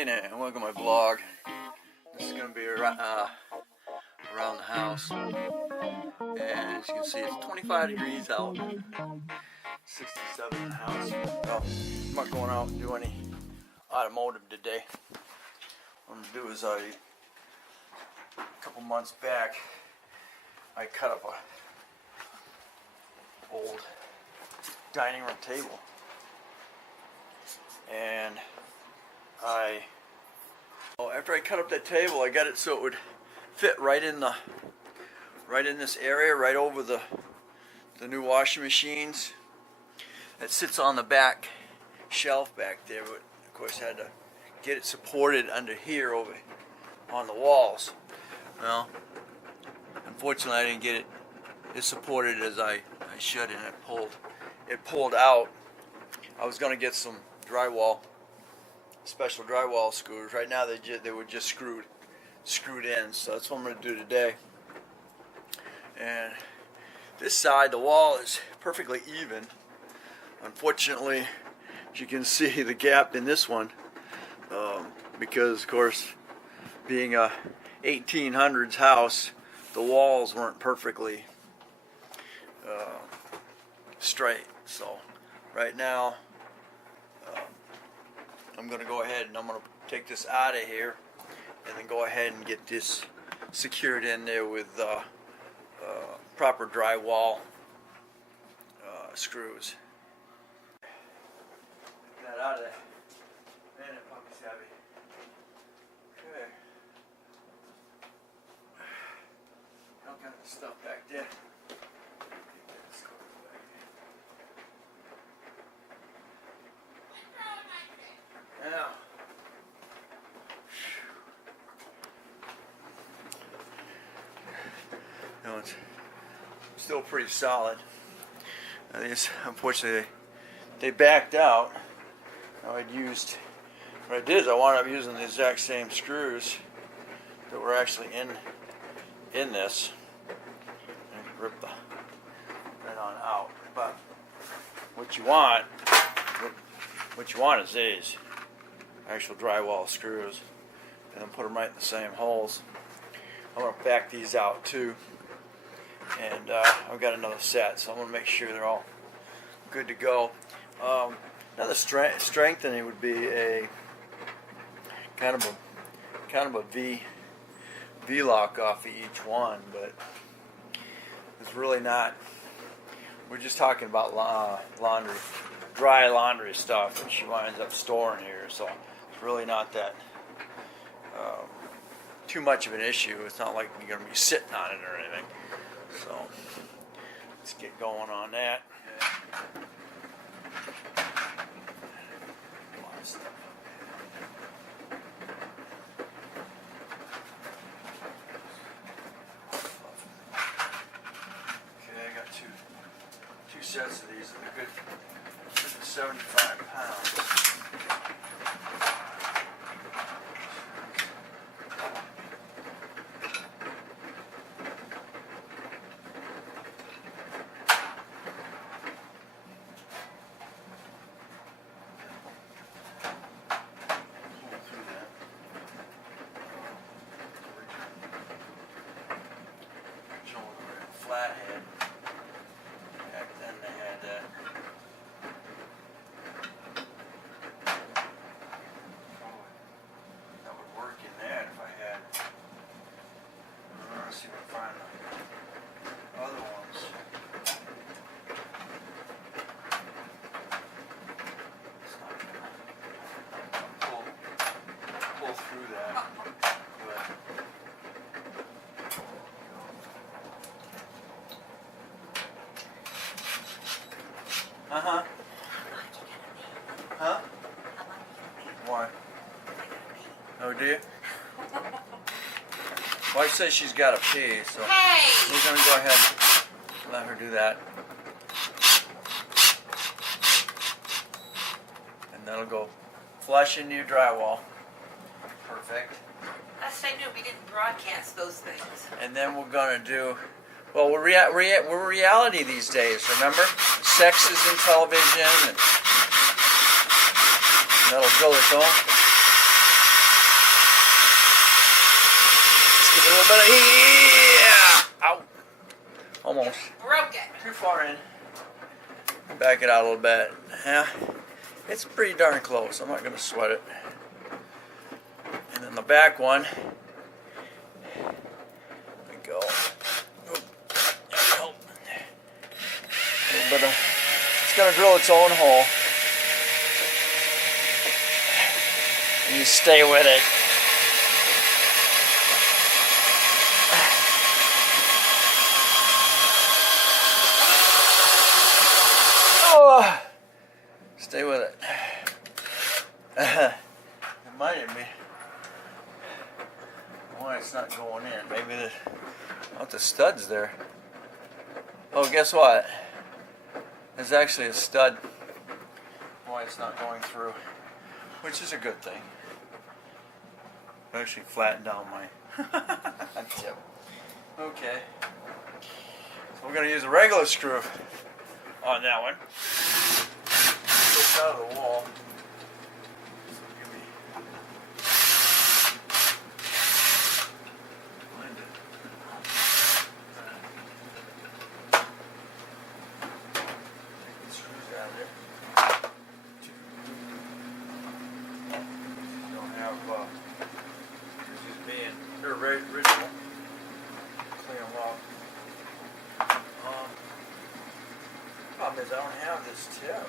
And welcome to my blog. This is going to be around the house, and as you can see, it's 25 degrees out, 67 in the house. Well, I'm not going out and do any automotive today. What I'm going to do is a couple months back, I cut up a old dining room table, and after I cut up that table, I got it so it would fit right in this area, right over the new washing machines. It sits on the back shelf back there, but of course I had to get it supported under here over on the walls. Well, unfortunately I didn't get it as supported as I should, and it pulled out. I was going to get some special drywall screws. Right now they were just screwed in, so that's what I'm going to do today. And this side, the wall is perfectly even. Unfortunately, as you can see, the gap in this one, because of course, being a 1800s house, the walls weren't perfectly straight. So right now, I'm going to go ahead and I'm going to take this out of here and then go ahead and get this secured in there with proper drywall screws. Get that out of there. Man, that puppy's heavy. Okay. All kind of stuff back there. Now, no, it's still pretty solid. These, unfortunately, they backed out. Now what I did is I wound up using the exact same screws that were actually in this, and rip the right on out. But what you want is these actual drywall screws, and then put them right in the same holes. I'm going to back these out too, and I've got another set, so I'm going to make sure they're all good to go. Another strengthening would be a kind of a V lock off of each one, but it's really not. We're just talking about dry laundry stuff that she winds up storing here, so it's really not that too much of an issue. It's not like you're going to be sitting on it or anything. So let's get going on that. A lot of stuff. Okay, I got two sets of these. They're good. 75 pounds. Flathead. Back then they had that. That would work in that if I had. Let's see if I find the other ones. It's not gonna pull through that. But uh-huh. Huh? Why? Oh, do you? Wife says she's got to pee, so we're going to go ahead and let her do that. And that'll go flush into your drywall. Perfect. Last I knew, we didn't broadcast those things. And then we're going to do, well, we're reality these days, remember? Sex is in television, and that'll drill its own. little bit of heat. Yeah. Ow. Almost. Broke it. Too far in. Back it out a little bit. Yeah. It's pretty darn close. I'm not going to sweat it. And then the back one. There we go. Oop. There we go. A little bit of. It's going to drill its own hole. You stay with it. Oh, stay with it. It reminded me why it's not going in. Maybe the stud's there. Oh, guess what? There's actually a stud. Why it's not going through, which is a good thing. I actually flattened down my tip. Okay. So we're going to use a regular screw on that one. It's out of the wall. So give me blend it. Take the screws out of there. Don't have they're original. Clean them up. Problem is I don't have this tip.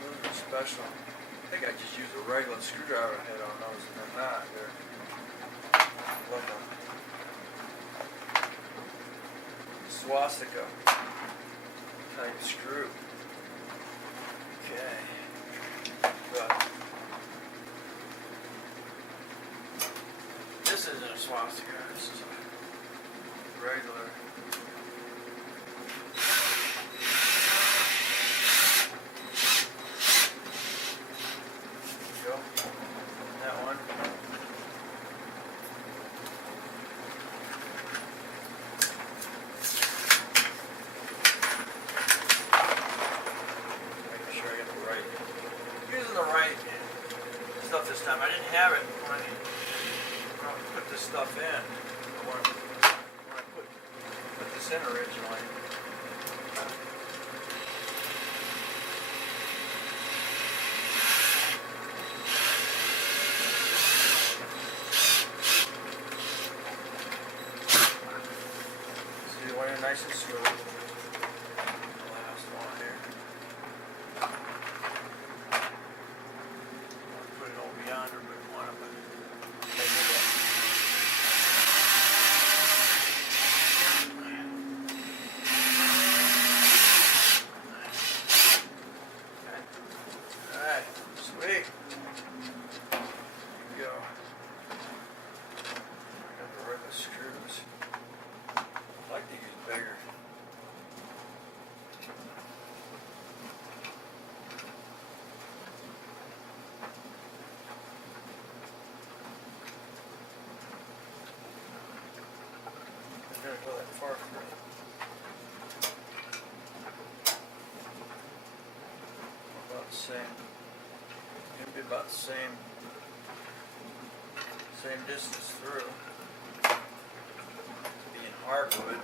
Those are special. I think I just used a regular screwdriver head on those and they're not. They're like a swastika type screw. Okay. But this isn't a swastika, this is a regular. There you go. That one. Making sure I get the right. Using the right stuff this time. I didn't have it when I put this stuff in. When I put this in originally. See the way nice and smooth. The last one here. Put it over yonder, but one of them. Alright, sweet. Here we go. Got the regular screws. I like to use bigger. I'm gonna go that far through. About the same. It'll be about the same distance through. Being hardwood.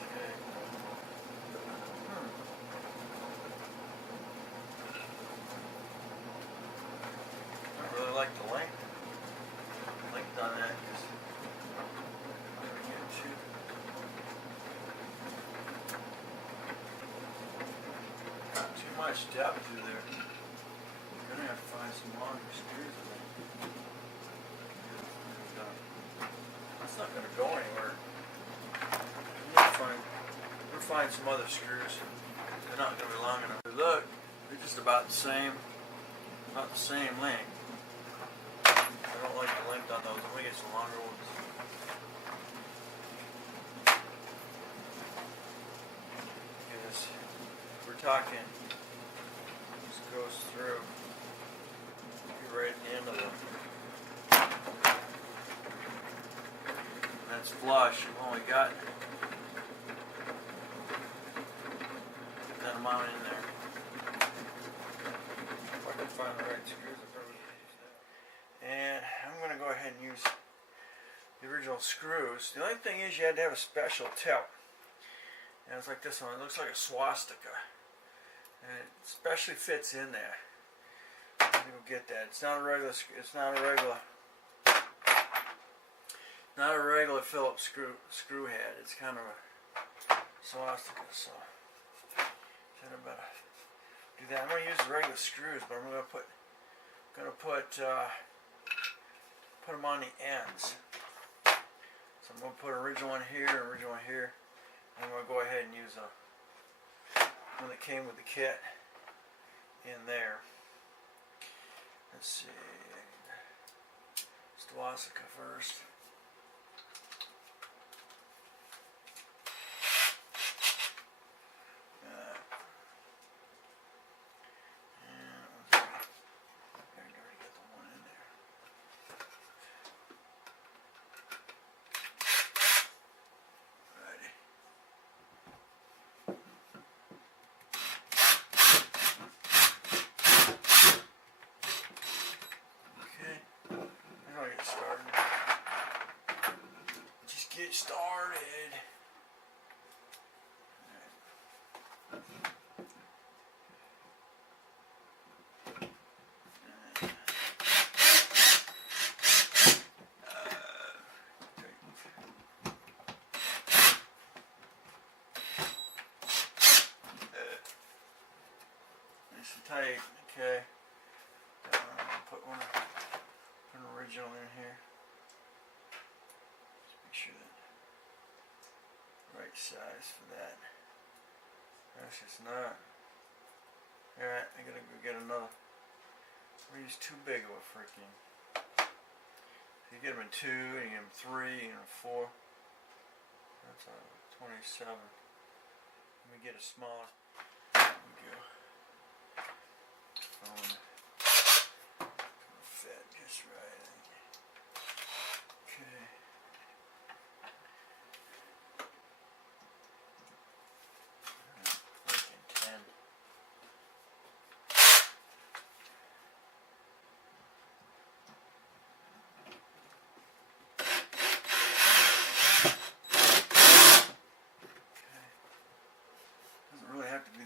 Okay. I really like the length on that because too much depth through there. You're gonna have to find some longer screws in there. That's not gonna go anywhere. We'll find some other screws. They're not gonna be long enough. Look, they're just about the same length. I don't like the length on those. Let me get some longer ones. Because we're talking, this goes through. You're right at the end of them. That's flush. I've only got that them on in there. If I can find the right screws, I probably would use that. And I'm going to go ahead and use the original screws. The only thing is you had to have a special tip. And it's like this one. It looks like a swastika. And it especially fits in there. You'll get that. It's not a regular. It's not a regular. Not a regular Phillips screw head. It's kind of a swastika. So I better do that. I'm going to use the regular screws, but I'm going to put them on the ends. So I'm going to put an original one here, and original one here. I'm going to go ahead and use one that came with the kit in there. Let's see. Swastika first. Get started. Nice and tight. Okay. Put an original in here. Make sure that right size for that. That's just not. Alright, I gotta go get another. I'm gonna use too big of a freaking. You get them in 2, and you get them 3, and 4. That's 27. Let me get a smaller. There we go. Phone. Fit just right. Okay.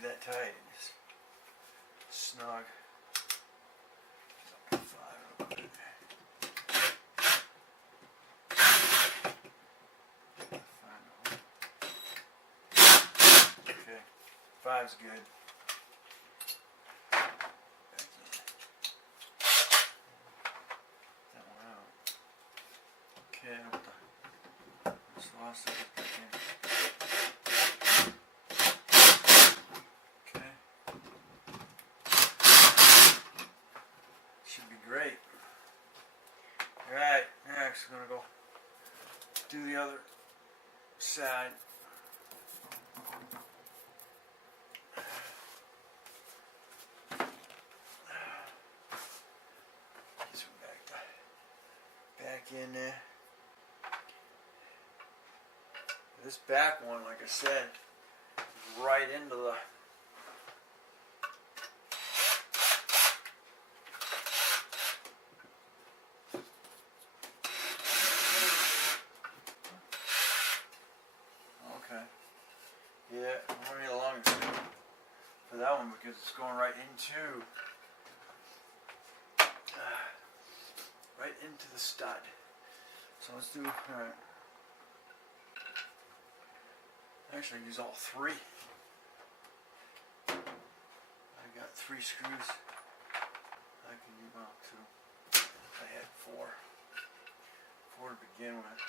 That tight, just snug. Okay, 5's good. That one out. Okay, I'll put the swastika back in. Great. Alright, next we're going to go do the other side. This one back in there. This back one, like I said, is right into the yeah, I'm going to need a longer screw for that one because it's going right into the stud. So let's do, alright. Actually, use all 3. I got 3 screws. I can use, well, 2. I had 4. 4 to begin with.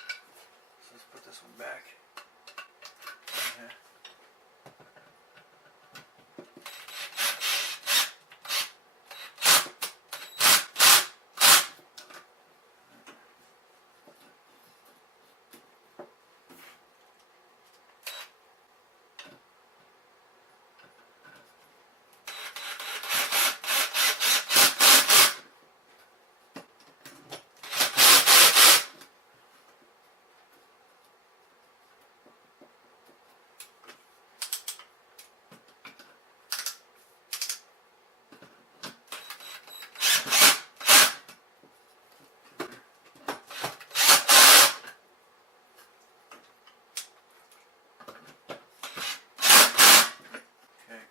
So let's put this one back. Okay.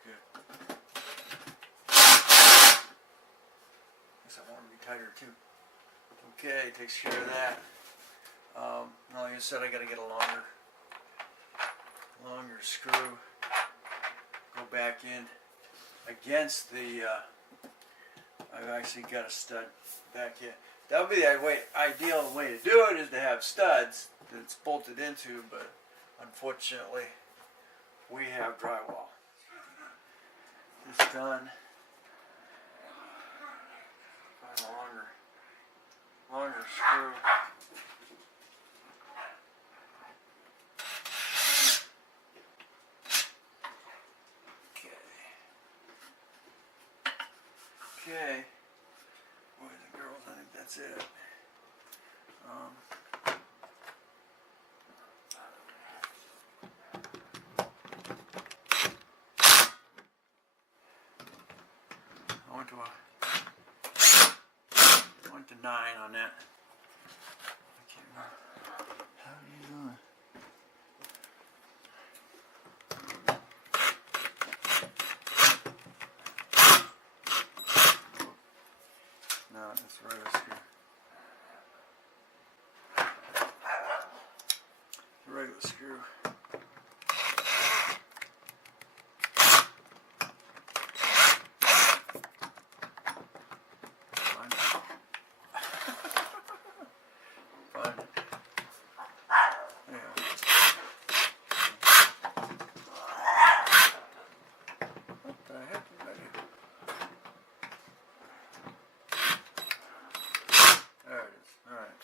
good. Guess I want to be tighter too. Okay, takes care of that. Like I said, I got to get a longer screw. Go back in against the. I've actually got a stud back here. That would be the ideal way to do it, is to have studs that's bolted into, but unfortunately we have drywall. This done. Find a longer screw. Okay. Boys and girls, I think that's it. I went to 9 on that. I can't remember. How are you doing? No, that's the regular screw. The regular screw. Find it. Find it. Yeah. What the heck is that here? There it is. Alright.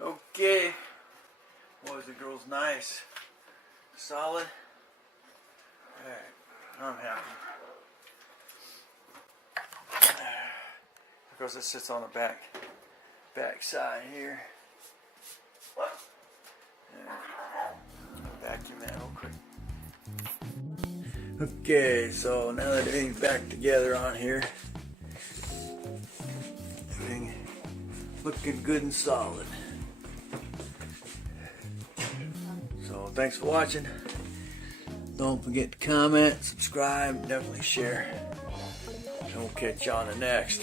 Okay. Boys and girls, nice. Solid. Alright. I'm happy. Of course, it sits on the back side here. Vacuum that real quick. Okay, so now that everything's back together on here, everything looking good and solid. So thanks for watching. Don't forget to comment, subscribe, definitely share. And we'll catch you on the next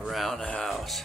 Around the House.